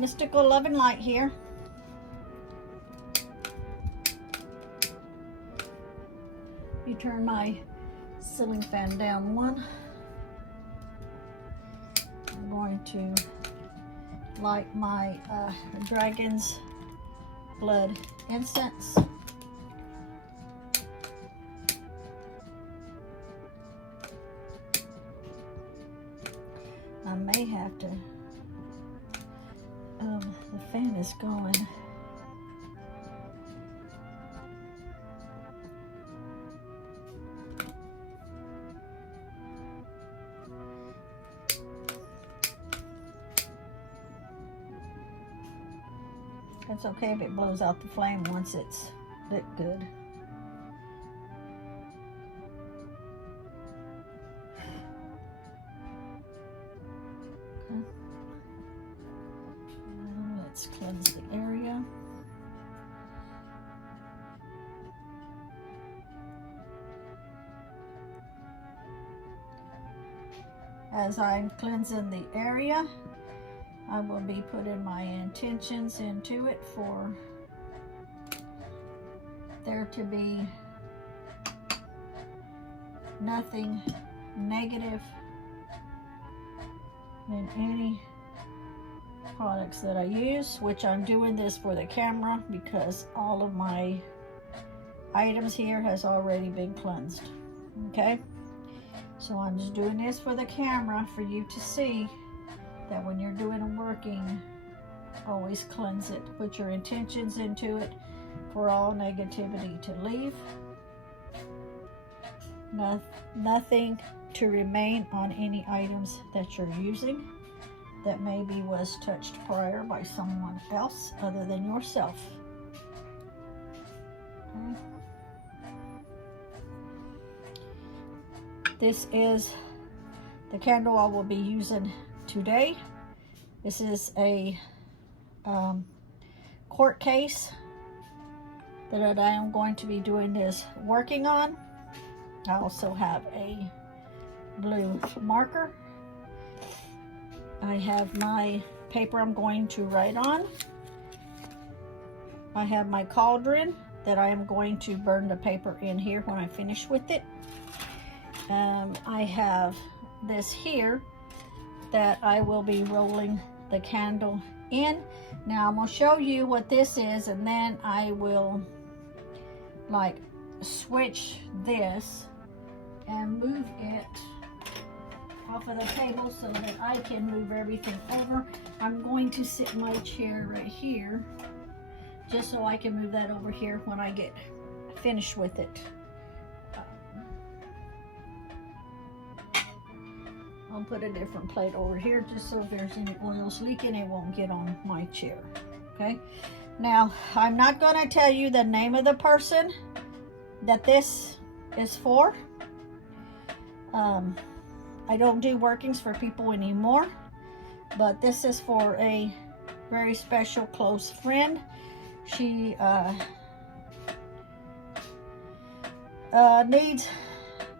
Mystical Love and Light here. You turn my ceiling fan down one. I'm going to light my dragon's blood incense. I may have to, the fan is going. It's okay if it blows out the flame once it's lit good. Okay. Let's cleanse the area. As I'm cleansing the area, I will be putting my intentions into it for there to be nothing negative in any products that I use, which I'm doing this for the camera because all of my items here has already been cleansed. Okay, so I'm just doing this for the camera for you to see that when you're doing a working, always cleanse it. Put your intentions into it for all negativity to leave. Nothing to remain on any items that you're using that maybe was touched prior by someone else other than yourself. Okay. This is the candle I will be using today. This is a court case that I am going to be doing this working on. I also have a blue marker. I have my paper I'm going to write on. I have my cauldron that I am going to burn the paper in here when I finish with it. I have this here that I will be rolling the candle in. Now I'm going to show you what this is, and then I will like switch this and move it off of the table so that I can move everything over. I'm going to sit my chair right here just so I can move that over here when I get finished with it. I'll put a different plate over here just so if there's any oils leaking, it won't get on my chair. Okay, now I'm not going to tell you the name of the person that this is for. I don't do workings for people anymore, but this is for a very special close friend. She needs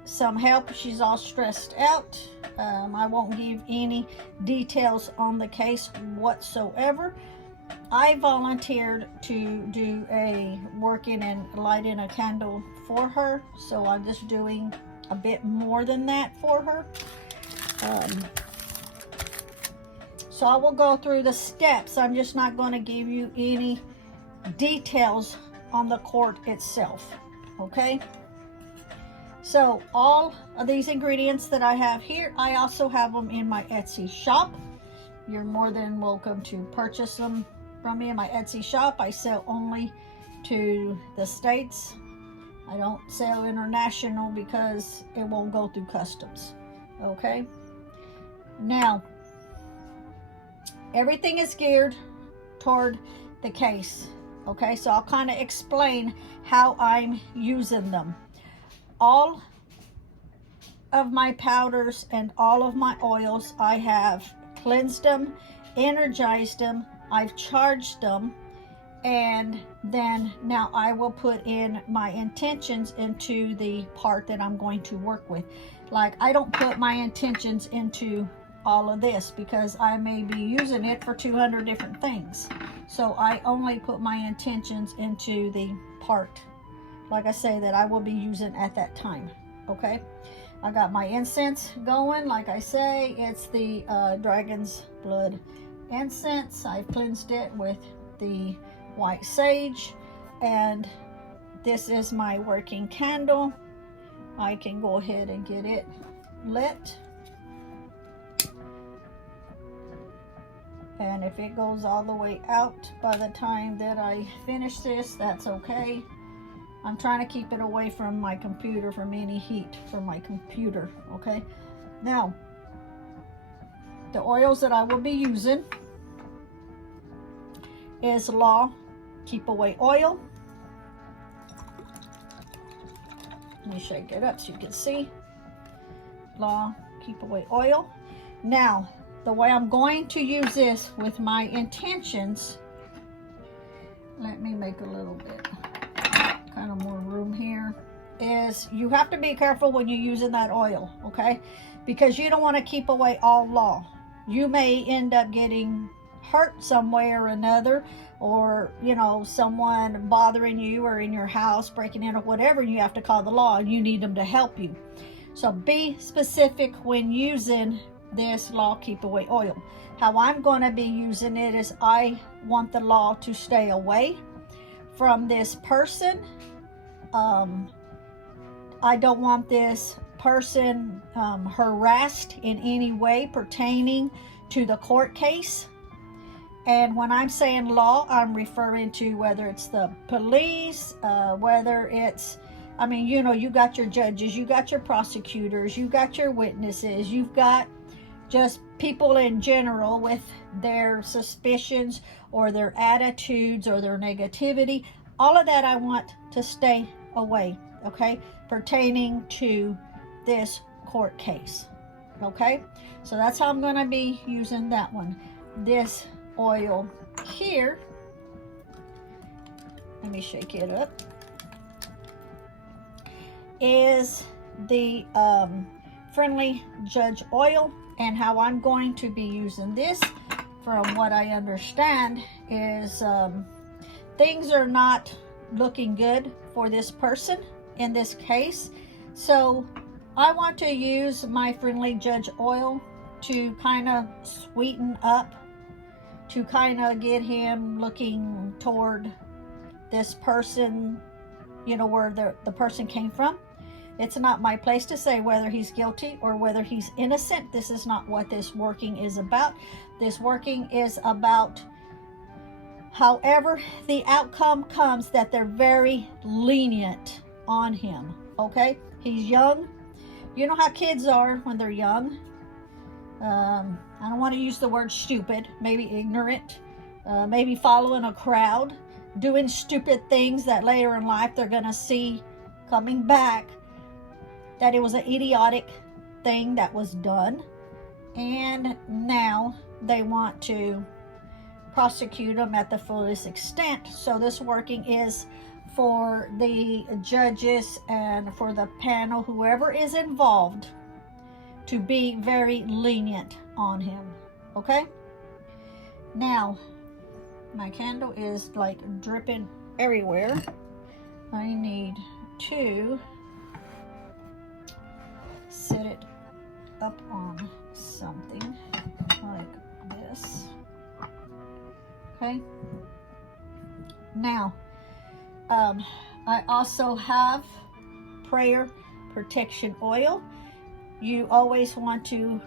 some help. She's all stressed out. I won't give any details on the case whatsoever. I volunteered to do a working and lighting a candle for her, so I'm just doing a bit more than that for her. So I will go through the steps. I'm just not going to give you any details on the court itself. Okay? So all of these ingredients that I have here, I also have them in my Etsy shop. You're more than welcome to purchase them from me in my Etsy shop. I sell only to the States. I don't sell international because it won't go through customs. Okay? Now, everything is geared toward the case. Okay? So I'll kind of explain how I'm using them. All of my powders and all of my oils, I have cleansed them, energized them, I've charged them, and then now I will put in my intentions into the part that I'm going to work with. Like, I don't put my intentions into all of this because I may be using it for 200 different things. So I only put my intentions into the part, like I say, that I will be using at that time. Okay, I got my incense going. Like I say, it's the dragon's blood incense. I cleansed it with the white sage, and this is my working candle. I can go ahead and get it lit. And if it goes all the way out by the time that I finish this, that's okay. I'm trying to keep it away from my computer, from any heat from my computer, okay? Now, the oils that I will be using is Law Keep Away Oil. Let me shake it up so you can see. Law Keep Away Oil. Now, the way I'm going to use this with my intentions, let me make a little bit kind of more room here, is you have to be careful when you're using that oil, okay? Because you don't want to keep away all law. You may end up getting hurt some way or another, or you know, someone bothering you or in your house breaking in or whatever, and you have to call the law and you need them to help you. So be specific when using this Law Keep Away oil. How I'm going to be using it is I want the law to stay away from this person. I don't want this person harassed in any way pertaining to the court case. And when I'm saying law, I'm referring to whether it's the police, whether it's, I mean, you know, you got your judges, you got your prosecutors, you got your witnesses, you've got just people in general with their suspicions or their attitudes or their negativity. All of that I want to stay away, okay, pertaining to this court case, okay? So that's how I'm going to be using that one. This oil here, let me shake it up, is the Friendly Judge oil. And how I'm going to be using this, from what I understand, is things are not looking good for this person in this case. So I want to use my Friendly Judge oil to kind of sweeten up, to kind of get him looking toward this person, you know, where the person came from. It's not my place to say whether he's guilty or whether he's innocent. This is not what this working is about. This working is about, however the outcome comes, that they're very lenient on him, okay? He's young. You know how kids are when they're young. I don't want to use the word stupid, maybe ignorant, maybe following a crowd, doing stupid things that later in life they're going to see coming back, that it was an idiotic thing that was done, and now they want to prosecute them at the fullest extent. So this working is for the judges and for the panel, whoever is involved, to be very lenient on him, okay? Now, my candle is like dripping everywhere. I need to set it up on something like this, okay? Now, I also have prayer protection oil. You always want to,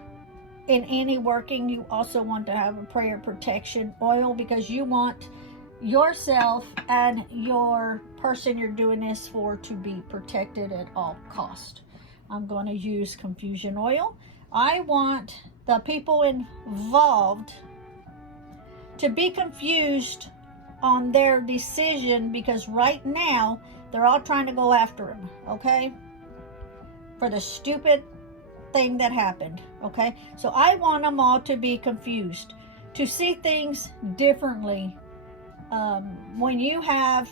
in any working, you also want to have a prayer protection oil, because you want yourself and your person you're doing this for to be protected at all cost. I'm going to use confusion oil. I want the people involved to be confused on their decision, because right now they're all trying to go after him, okay, for the stupid thing that happened, okay? So I want them all to be confused, to see things differently. When you have,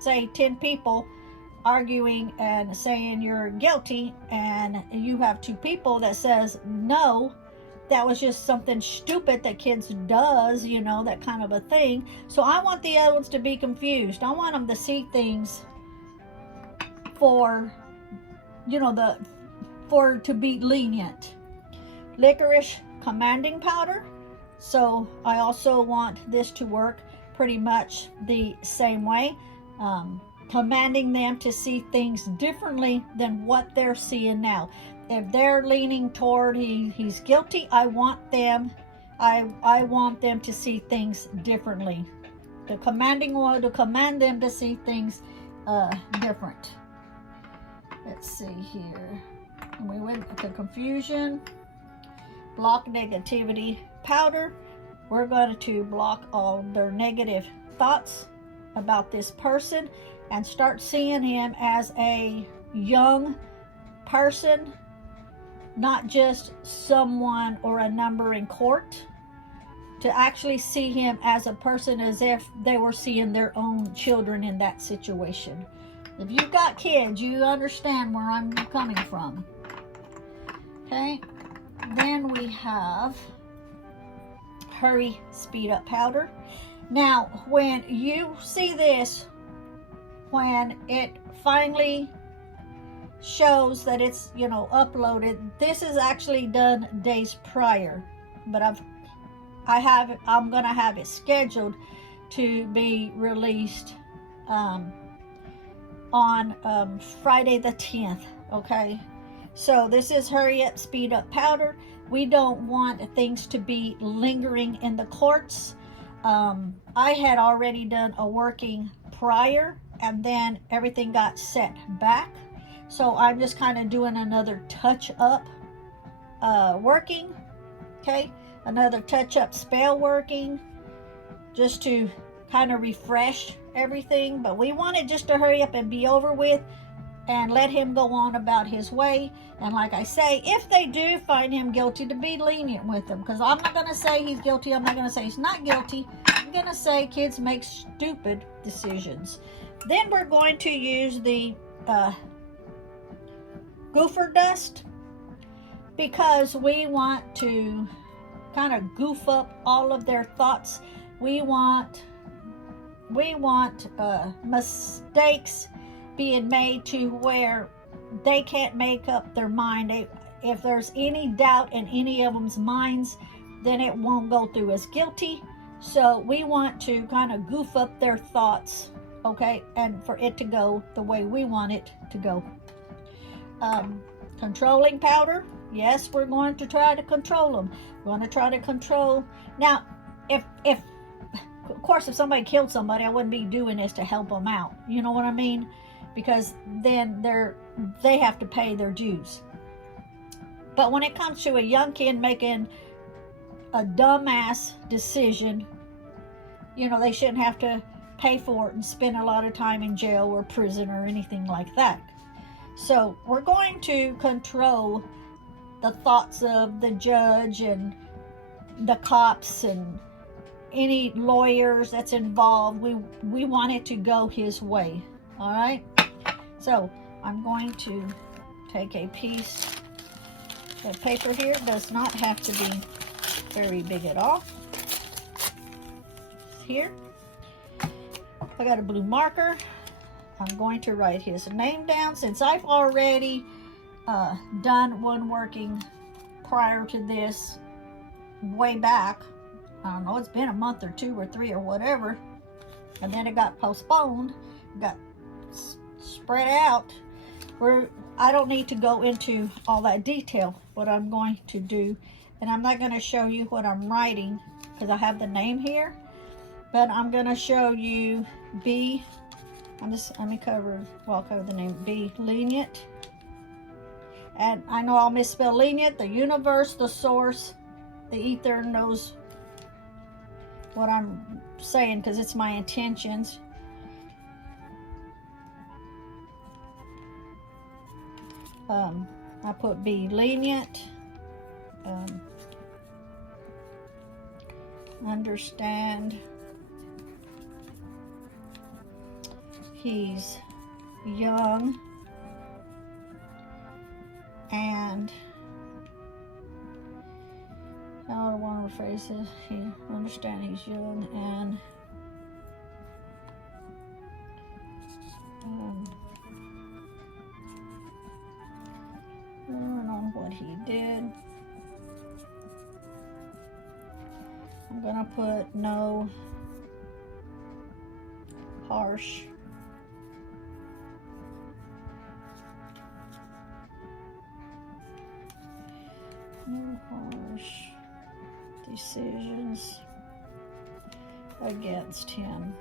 say, 10 people arguing and saying you're guilty, and you have 2 people that says no, that was just something stupid that kids does, you know, that kind of a thing. So I want the other ones to be confused. I want them to see things for, you know, to be lenient. Licorice commanding powder. So I also want this to work pretty much the same way. Commanding them to see things differently than what they're seeing now. If they're leaning toward he's guilty, I want them to see things differently. The commanding one to command them to see things different. Let's see here. We went to confusion. Block negativity powder. We're going to block all their negative thoughts about this person and start seeing him as a young person, not just someone or a number in court. To actually see him as a person, as if they were seeing their own children in that situation. If you've got kids, you understand where I'm coming from. Okay, then we have hurry speed up powder. Now when you see this, when it finally shows that it's, you know, uploaded, this is actually done days prior, but I'm gonna have it scheduled to be released on Friday the 10th. Okay, so this is hurry up speed up powder. We don't want things to be lingering in the courts. I had already done a working prior, and then everything got set back. So I'm just kind of doing another touch up working. Okay, another touch up spell working, just to kind of refresh everything. But we want it just to hurry up and be over with and let him go on about his way. And like I say, if they do find him guilty, to be lenient with him, because I'm not going to say he's guilty, I'm not going to say he's not guilty. I'm going to say kids make stupid decisions. Then we're going to use the goofer dust, because we want to kind of goof up all of their thoughts. We want mistakes being made to where they can't make up their mind. If there's any doubt in any of them's minds, then it won't go through as guilty. So we want to kind of goof up their thoughts, okay, and for it to go the way we want it to go. Controlling powder. Yes, we're going to try to control them. We're going to try to control. Now, if of course, if somebody killed somebody, I wouldn't be doing this to help them out. You know what I mean? Because then they have to pay their dues. But when it comes to a young kid making a dumbass decision, you know, they shouldn't have to pay for it and spend a lot of time in jail or prison or anything like that. So we're going to control the thoughts of the judge and the cops and any lawyers that's involved. We want it to go his way. All right, so I'm going to take a piece of paper here. It does not have to be very big at all. Here, I got a blue marker. I'm going to write his name down. Since I've already done one working prior to this way back, I don't know, it's been a month or 2 or 3 or whatever, and then it got postponed, got spread out. I don't need to go into all that detail. What I'm going to do, and I'm not going to show you what I'm writing because I have the name here, but I'm going to show you let me cover the name. Be lenient. And I know I'll misspell lenient. The universe, the source, the ether knows what I'm saying because it's my intentions. I put be lenient. Understand he's young and How I want to rephrase it. He understand he's young and learn on what he did. I'm gonna put no harsh decisions against him.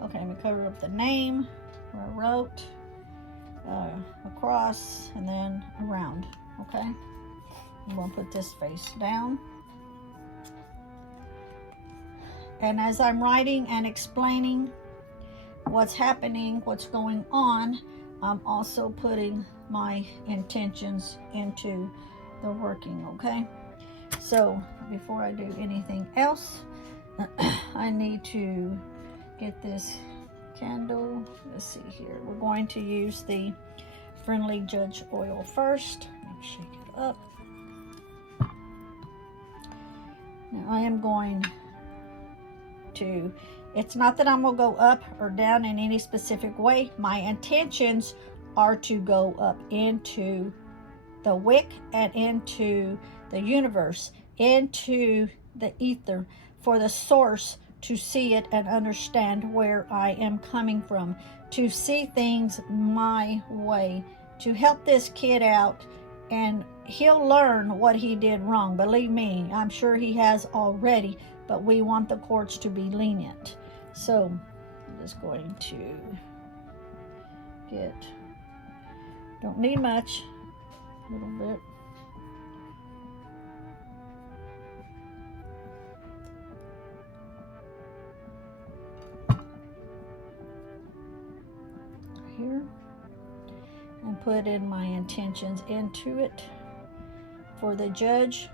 Okay, I'm gonna cover up the name where I wrote across and then around. Okay, I'm gonna put this face down. And as I'm writing and explaining what's happening, what's going on, I'm also putting my intentions into the working, okay? So before I do anything else, I need to get this candle. Let's see here. We're going to use the Friendly Judge oil first. Shake it up. Now I am going to, it's not that I'm gonna go up or down in any specific way. My intentions are to go up into the wick and into the universe, into the ether, for the source to see it and understand where I am coming from, to see things my way, to help this kid out, and he'll learn what he did wrong. Believe me, I'm sure he has already, but we want the courts to be lenient. So I'm just going to get, don't need much, a little bit. Here, and put in my intentions into it for the judge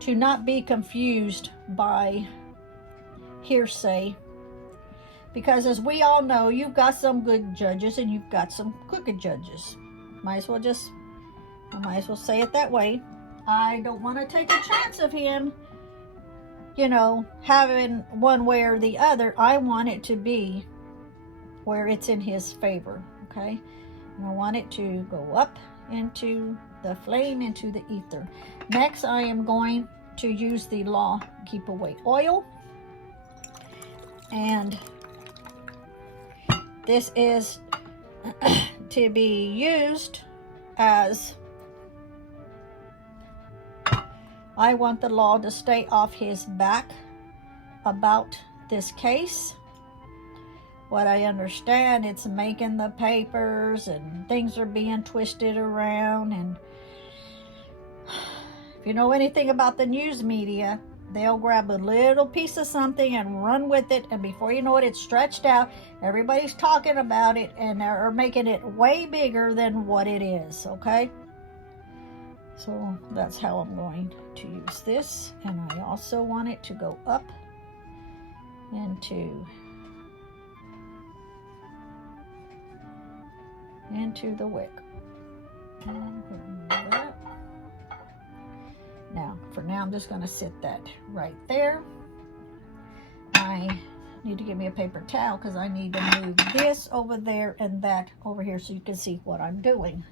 to not be confused by hearsay, because as we all know, you've got some good judges and you've got some crooked judges. I might as well say it that way. I don't want to take a chance of him, you know, having one way or the other. I want it to be where it's in his favor, okay? And I want it to go up into the flame, into the ether. Next, I am going to use the Law Keep Away oil. And this is to be used as, I want the law to stay off his back about this case. What I understand, it's making the papers and things are being twisted around. And if you know anything about the news media, they'll grab a little piece of something and run with it, and before you know it, it's stretched out. Everybody's talking about it, and they're making it way bigger than what it is, okay? So that's how I'm going to use this. And I also want it to go up into the wick. And that. Now, for now, I'm just going to sit that right there. I need to get me a paper towel because I need to move this over there and that over here so you can see what I'm doing.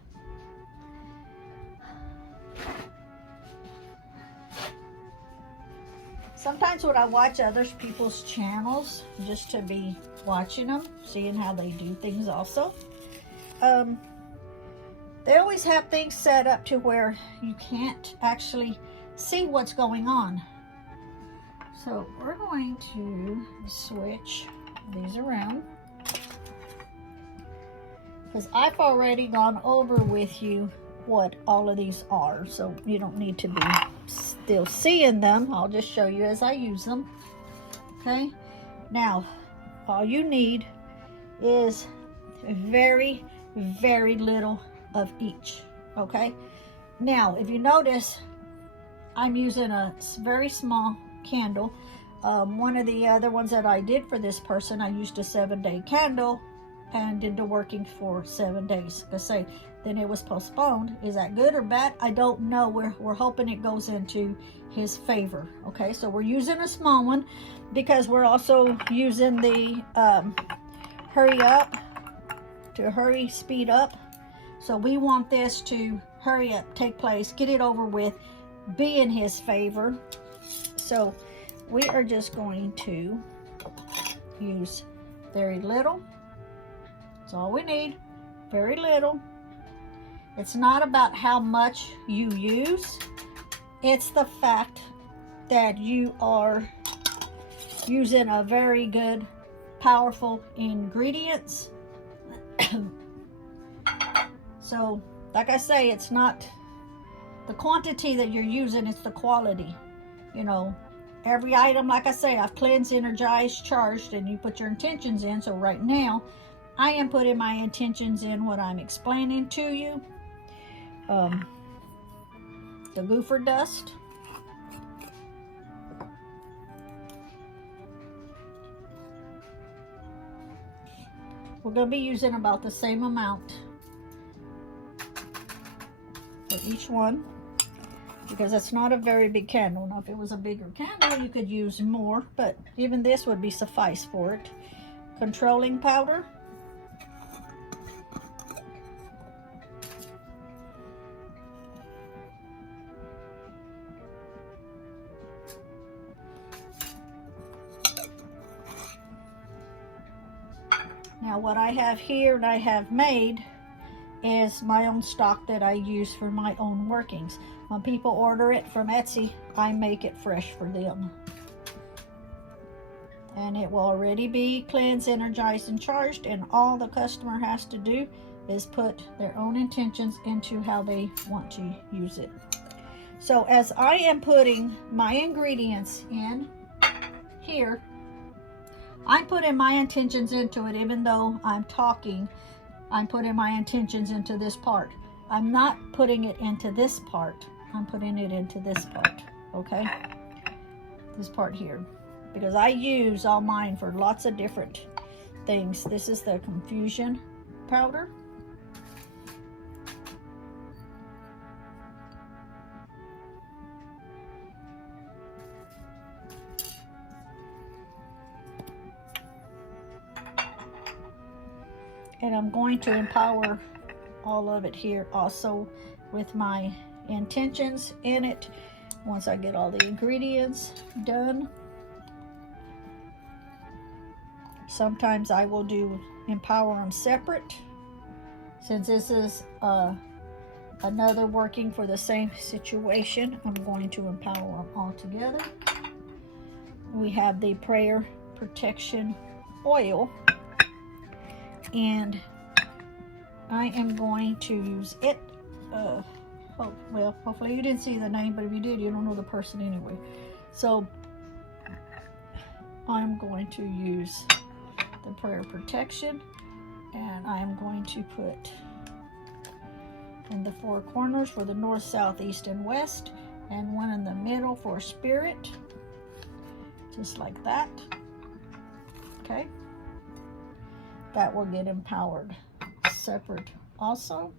Sometimes when I watch other people's channels, just to be watching them, seeing how they do things also, they always have things set up to where you can't actually see what's going on. So we're going to switch these around, because I've already gone over with you what all of these are, so you don't need to be still seeing them. I'll just show you as I use them. Okay, now all you need is very, very little of each. Okay, now if you notice, I'm using a very small candle. One of the other ones that I did for this person, I used a 7-day candle, and did the working for 7 days. Let's say, then it was postponed. Is that good or bad? I don't know. We're hoping it goes into his favor. Okay, so we're using a small one because we're also using the hurry up to speed up. So we want this to hurry up, take place, get it over with, be in his favor. So we are just going to use very little. That's all we need, very little. It's not about how much you use. It's the fact that you are using a very good, powerful ingredients. So, like I say, it's not the quantity that you're using, it's the quality. You know, every item, like I say, I've cleansed, energized, charged, and you put your intentions in. So right now, I am putting my intentions in what I'm explaining to you. The goofer dust. We're going to be using about the same amount for each one, because it's not a very big candle. Now, if it was a bigger candle, you could use more, but even this would be suffice for it. Controlling powder. Now what I have here and I have made is my own stock that I use for my own workings. When people order it from Etsy, I make it fresh for them. And it will already be cleansed, energized, and charged, and all the customer has to do is put their own intentions into how they want to use it. So as I am putting my ingredients in here, I'm putting my intentions into it. Even though I'm talking, I'm putting my intentions into this part. I'm not putting it into this part. I'm putting it into this part, okay? This part here. Because I use all mine for lots of different things. This is the confusion powder. And I'm going to empower all of it here also with my intentions in it once I get all the ingredients done. Sometimes I will empower them separate. Since this is another working for the same situation, I'm going to empower them all together. We have the prayer protection oil, and I am going to use it. Well, hopefully you didn't see the name, but if you did, you don't know the person anyway. So I'm going to use the prayer protection, and I am going to put in the 4 corners for the north, south, east, and west, and one in the middle for spirit, just like that. Okay, that will get empowered separate also.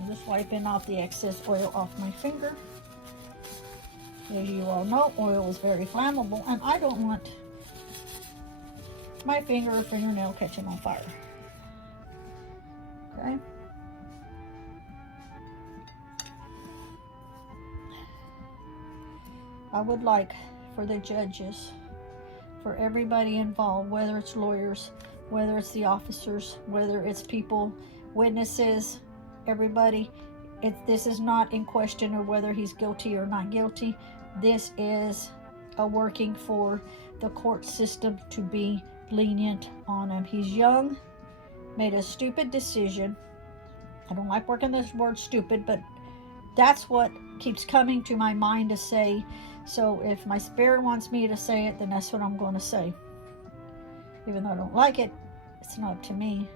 I'm just wiping off the excess oil off my finger. As you all know, oil is very flammable, and I don't want my finger or fingernail catching on fire. Okay. I would like for the judges, for everybody involved, whether it's lawyers, whether it's the officers, whether it's people, witnesses, everybody, this is not in question of whether he's guilty or not guilty. This is a working for the court system to be lenient on him. He's young, made a stupid decision. I don't like working this word stupid, but that's what keeps coming to my mind to say. So if my spirit wants me to say it, then that's what I'm going to say. Even though I don't like it, it's not up to me.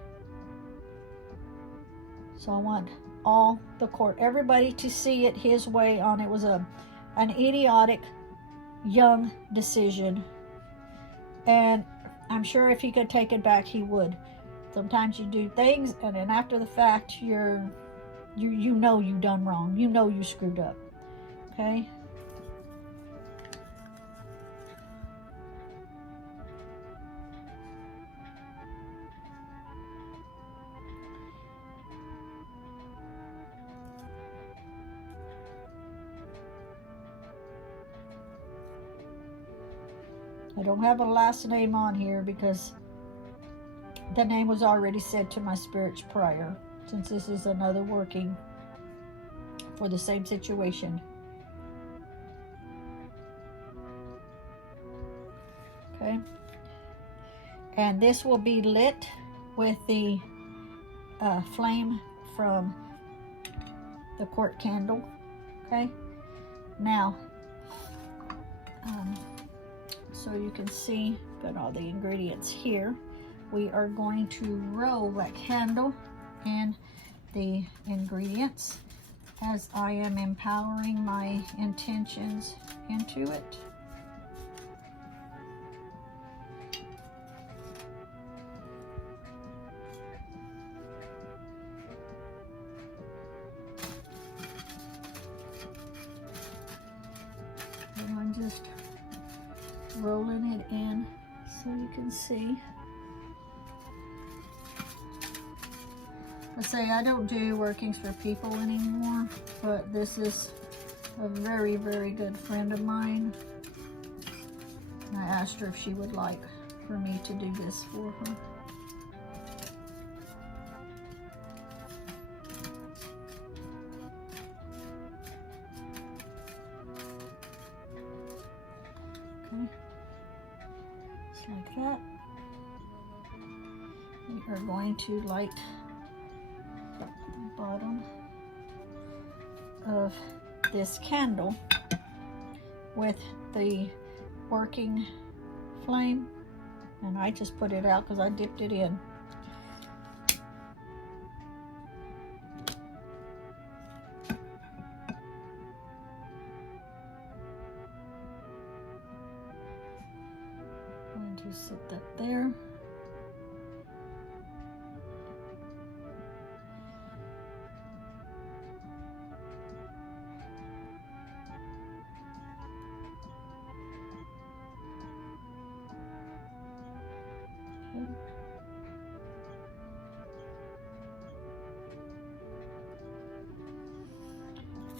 So I want all the court, everybody to see it his way on. It was an idiotic young decision. And I'm sure if he could take it back, he would. Sometimes you do things, and then after the fact, you know you done wrong. You know you screwed up. Okay? I don't have a last name on here because the name was already said to my spirits prior, since this is another working for the same situation. Okay. And this will be lit with the flame from the quart candle. Okay. Now, so you can see, got all the ingredients here. We are going to roll that candle and the ingredients as I am empowering my intentions into it. And I'm just rolling it in so you can see. I say I don't do workings for people anymore, but this is a very, very good friend of mine. And I asked her if she would like for me to do this for her. Okay, just like that. We are going to light the bottom of this candle with the working flame, and I just put it out because I dipped it in. I'm going to set that there.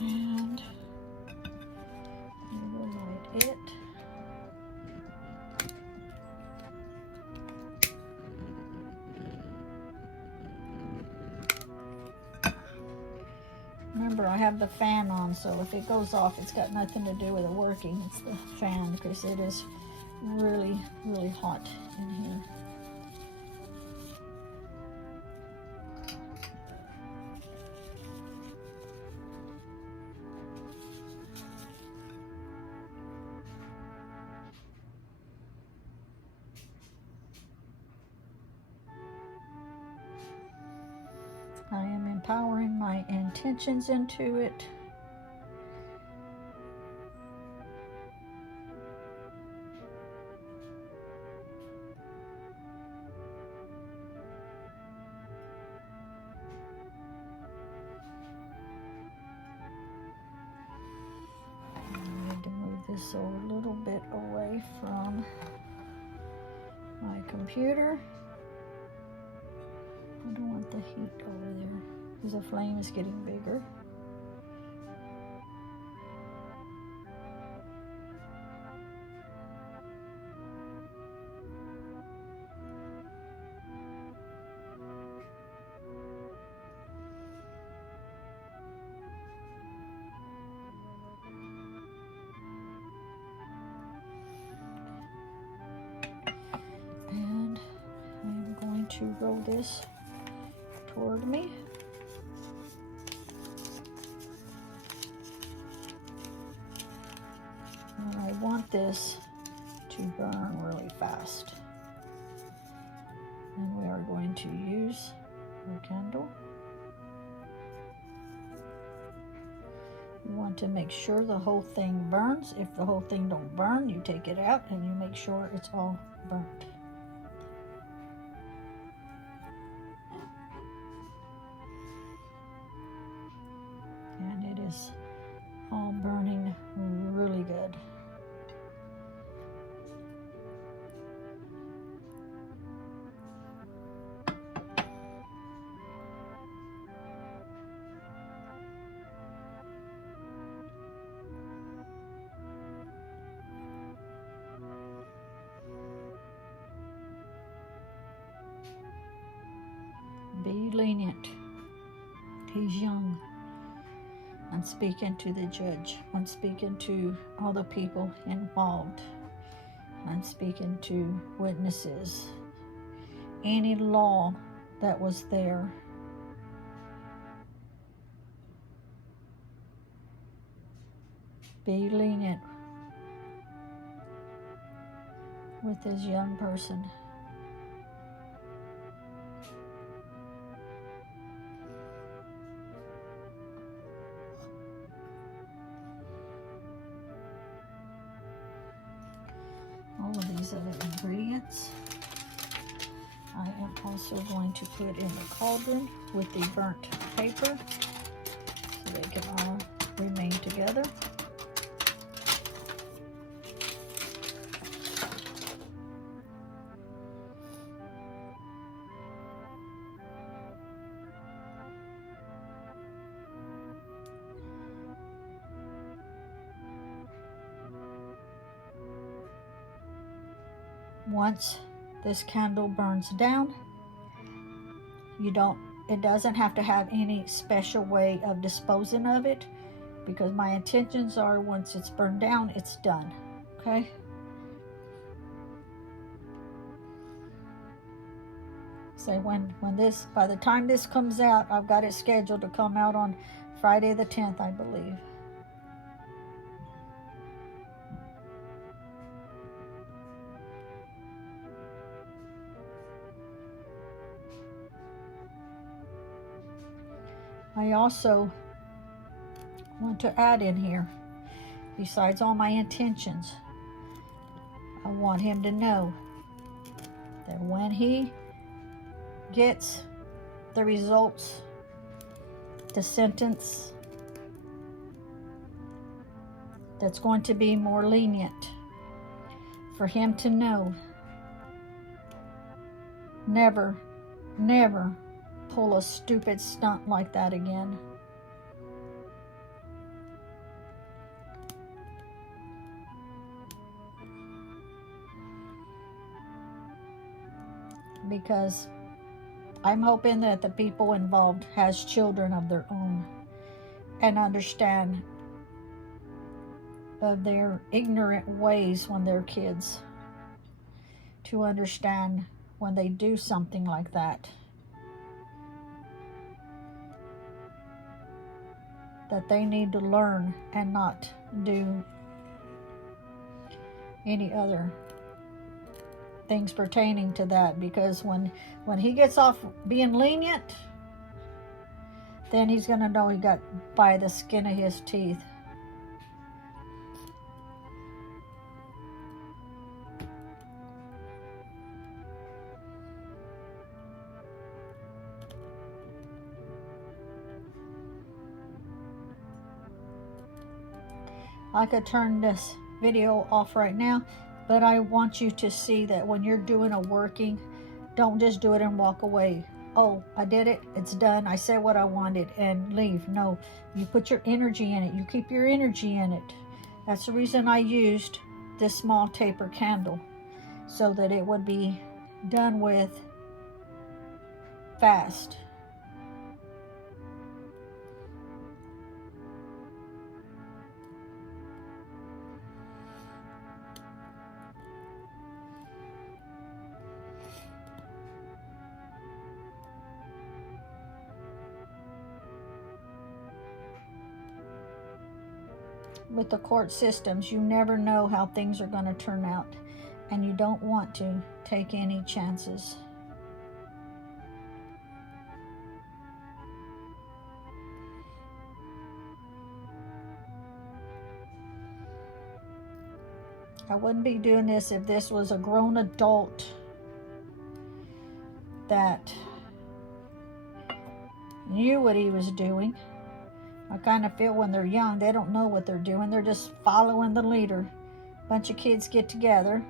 And we will light it. Remember, I have the fan on, so if it goes off, it's got nothing to do with it working. It's the fan, because it is really, really hot in here. I am empowering my intentions into it. I need to move this a little bit away from my computer. I don't want the heat over there because the flame is getting bigger. And I'm going to roll this toward me. And I want this to burn really fast. And we are going to use our candle. You want to make sure the whole thing burns. If the whole thing don't burn, you take it out and you make sure it's all burnt. And it is all burning really good. Be lenient. He's young. I'm speaking to the judge. I'm speaking to all the people involved. I'm speaking to witnesses. Any law that was there. Be lenient with this young person. All of these other ingredients I am also going to put in the cauldron with the burnt paper so they can all remain together. Once this candle burns down, it doesn't have to have any special way of disposing of it, because my intentions are once it's burned down, it's done. Okay? So by the time this comes out, I've got it scheduled to come out on Friday the 10th, I believe. I also want to add in here, besides all my intentions, I want him to know that when he gets the results, the sentence that's going to be more lenient, for him to know, never, never pull a stupid stunt like that again. Because I'm hoping that the people involved has children of their own and understand of their ignorant ways when they're kids, to understand when they do something like that, that they need to learn and not do any other things pertaining to that. Because when he gets off being lenient, then he's going to know he got by the skin of his teeth. I could turn this video off right now, but I want you to see that when you're doing a working, don't just do it and walk away. Oh, I did it, it's done, I said what I wanted, and leave. No, you put your energy in it. You keep your energy in it. That's the reason I used this small taper candle, so that it would be done with fast. With the court systems, you never know how things are going to turn out, and you don't want to take any chances. I wouldn't be doing this if this was a grown adult that knew what he was doing. I kind of feel when they're young, they don't know what they're doing. They're just following the leader. Bunch of kids get together.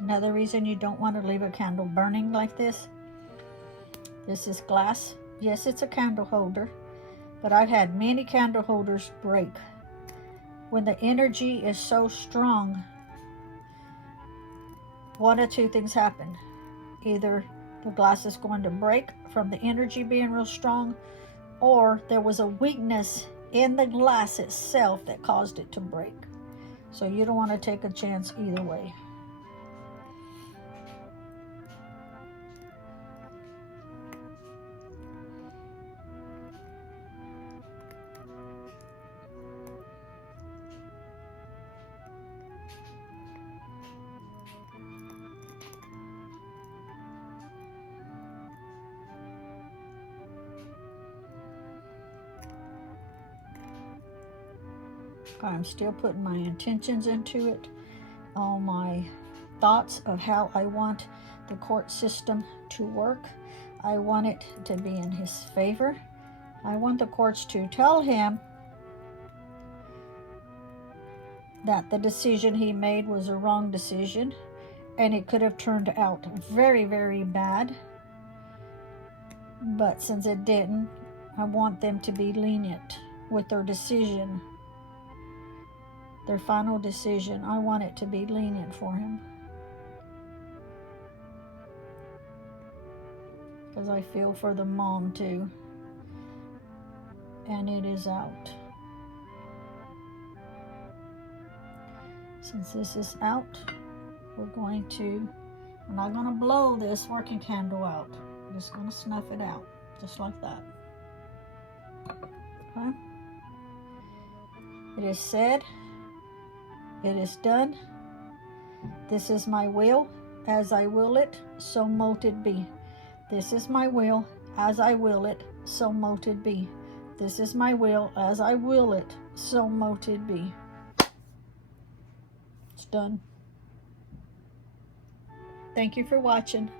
Another reason you don't want to leave a candle burning like this. This is glass. Yes, it's a candle holder, but I've had many candle holders break. When the energy is so strong, one of two things happen. Either the glass is going to break from the energy being real strong, or there was a weakness in the glass itself that caused it to break. So you don't want to take a chance either way. I'm still putting my intentions into it, all my thoughts of how I want the court system to work. I want it to be in his favor. I want the courts to tell him that the decision he made was a wrong decision, and it could have turned out very, very bad. But since it didn't, I want them to be lenient with their decision. Their final decision, I want it to be lenient for him. Because I feel for the mom too. And it is out. Since this is out, we're going to, I'm not going to blow this working candle out. I'm just going to snuff it out, just like that. Okay? It is said, it is done. This is my will. As I will it, so mote it be. This is my will. As I will it, so mote it be. This is my will. As I will it, so mote it be. It's done. Thank you for watching.